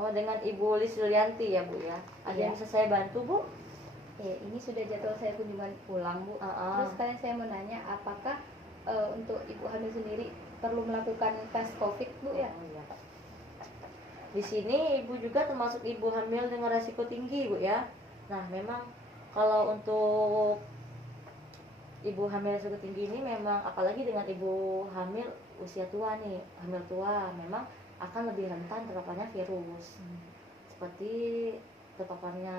Oh, dengan Ibu Lis Yulianti ya Bu ya. Ada Iya. yang bisa saya bantu Bu? Ya, ini sudah jadwal saya kunjungan pulang Bu. Terus sekalian saya mau nanya, apakah untuk ibu hamil sendiri perlu melakukan tes COVID Bu ya? Oh, iya. Di sini Ibu juga termasuk ibu hamil dengan resiko tinggi Bu ya. Nah memang kalau untuk ibu hamil resiko tinggi ini memang apalagi dengan ibu hamil usia tua nih, hamil tua memang akan lebih rentan terpaparnya virus. Seperti terpaparnya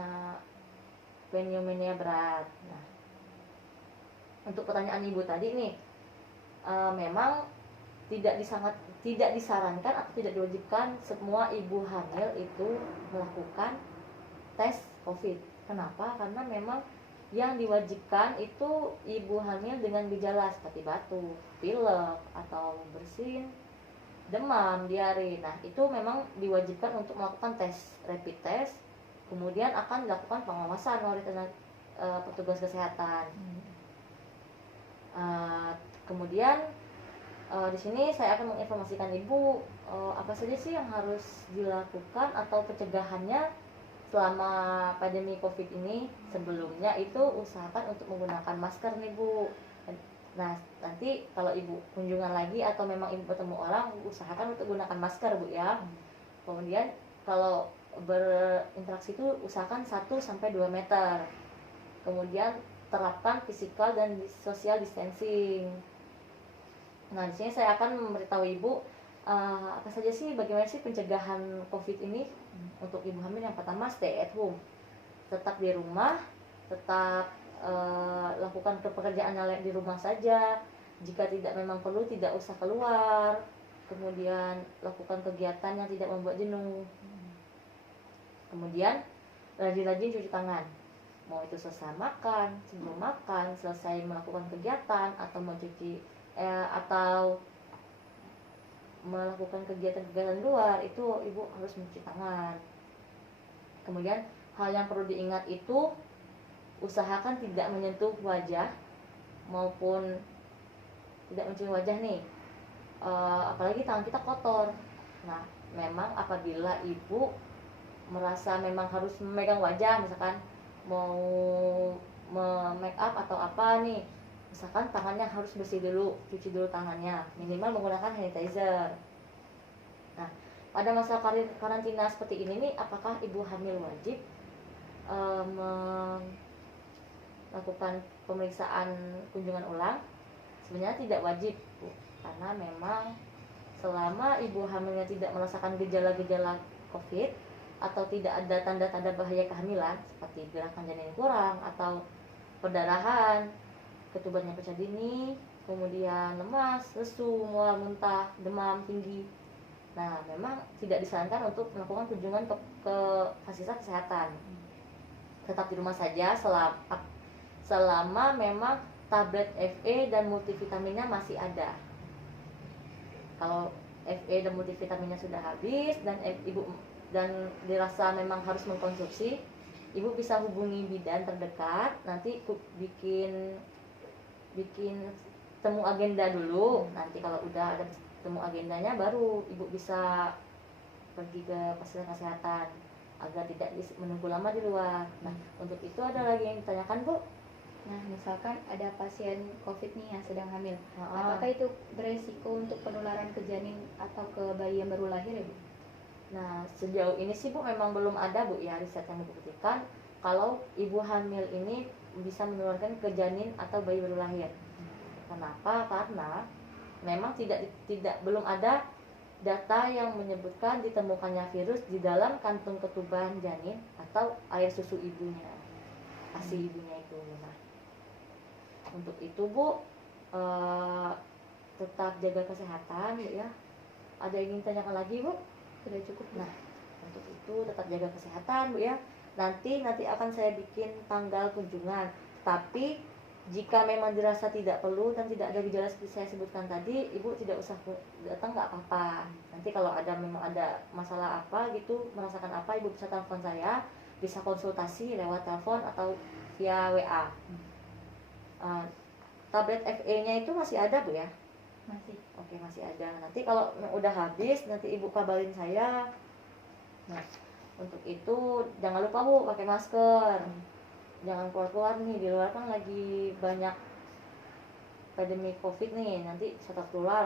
pneumonia berat. Nah, untuk pertanyaan Ibu tadi nih, memang tidak disarankan atau tidak diwajibkan semua ibu hamil itu melakukan tes COVID. Kenapa? Karena memang yang diwajibkan itu ibu hamil dengan gejala seperti batuk, pilek, atau bersin, demam, diare. Nah, itu memang diwajibkan untuk melakukan tes, rapid test. Kemudian akan dilakukan pengawasan oleh petugas kesehatan. Kemudian di sini saya akan menginformasikan Ibu apa saja sih yang harus dilakukan atau pencegahannya selama pandemi COVID ini. Sebelumnya itu usahakan untuk menggunakan masker nih Bu. Nah, nanti kalau Ibu kunjungan lagi atau memang Ibu bertemu orang, usahakan untuk gunakan masker Bu ya. Kemudian kalau berinteraksi itu usahakan 1-2 meter. Kemudian terapkan physical dan social distancing. Nah, di sini saya akan memberitahu Ibu apa saja sih, bagaimana sih pencegahan COVID ini untuk ibu hamil. Yang pertama, stay at home, tetap di rumah, tetap lakukan pekerjaan yang di rumah saja. Jika tidak memang perlu, tidak usah keluar. Kemudian lakukan kegiatan yang tidak membuat jenuh. Kemudian rajin-rajin cuci tangan, mau itu selesai makan, sebelum makan, selesai melakukan kegiatan, atau mencuci atau melakukan kegiatan-kegiatan luar, itu Ibu harus mencuci tangan. Kemudian hal yang perlu diingat itu usahakan tidak menyentuh wajah maupun tidak mencium wajah nih, apalagi tangan kita kotor. Nah, memang apabila Ibu merasa memang harus memegang wajah, misalkan mau make up atau apa nih, misalkan tangannya harus bersih dulu, cuci dulu tangannya, minimal menggunakan hand sanitizer. Nah, pada masa karantina seperti ini nih, apakah ibu hamil wajib melakukan pemeriksaan kunjungan ulang? Sebenarnya tidak wajib Bu, karena memang selama ibu hamilnya tidak merasakan gejala-gejala COVID atau tidak ada tanda-tanda bahaya kehamilan seperti gerakan janin kurang atau perdarahan, ketuban yang pecah dini, kemudian lemas, lesu, mual, muntah, demam tinggi. Nah, memang tidak disarankan untuk melakukan kunjungan ke fasilitas kesehatan. Tetap di rumah saja selama memang tablet FE dan multivitaminnya masih ada. Kalau FE dan multivitaminnya sudah habis dan Ibu dan dirasa memang harus mengkonsumsi, Ibu bisa hubungi bidan terdekat. Nanti bikin temu agenda dulu. Nanti kalau udah ada temu agendanya, baru Ibu bisa pergi ke fasilitas kesehatan agar tidak menunggu lama di luar. Nah, untuk itu ada lagi yang ditanyakan Bu? Nah, misalkan ada pasien COVID nih yang sedang hamil, apakah itu beresiko untuk penularan ke janin atau ke bayi yang baru lahir ya Bu? Nah, sejauh ini sih Bu memang belum ada Bu ya riset yang membuktikan kalau ibu hamil ini bisa menularkan ke janin atau bayi baru lahir. Kenapa? Karena memang belum ada data yang menyebutkan ditemukannya virus di dalam kantung ketuban janin atau air susu ibunya, ASI ibunya itu. Nah, untuk itu Bu tetap jaga kesehatan Bu ya. Ada yang ingin tanyakan lagi Bu? Sudah cukup. Nah, untuk itu tetap jaga kesehatan Bu ya. Nanti akan saya bikin tanggal kunjungan. Tapi jika memang dirasa tidak perlu dan tidak ada gejala seperti saya sebutkan tadi, Ibu tidak usah datang, nggak apa-apa. Nanti kalau memang ada masalah apa gitu, merasakan apa, Ibu bisa telepon saya, bisa konsultasi lewat telepon atau via WA. Tablet FE-nya itu masih ada Bu ya? Masih. Oke, masih ada. Nanti kalau udah habis, nanti Ibu kabarin saya. Nah, untuk itu jangan lupa Bu pakai masker. Jangan keluar-keluar nih, di luar kan lagi banyak pandemi Covid nih, nanti bisa tertular.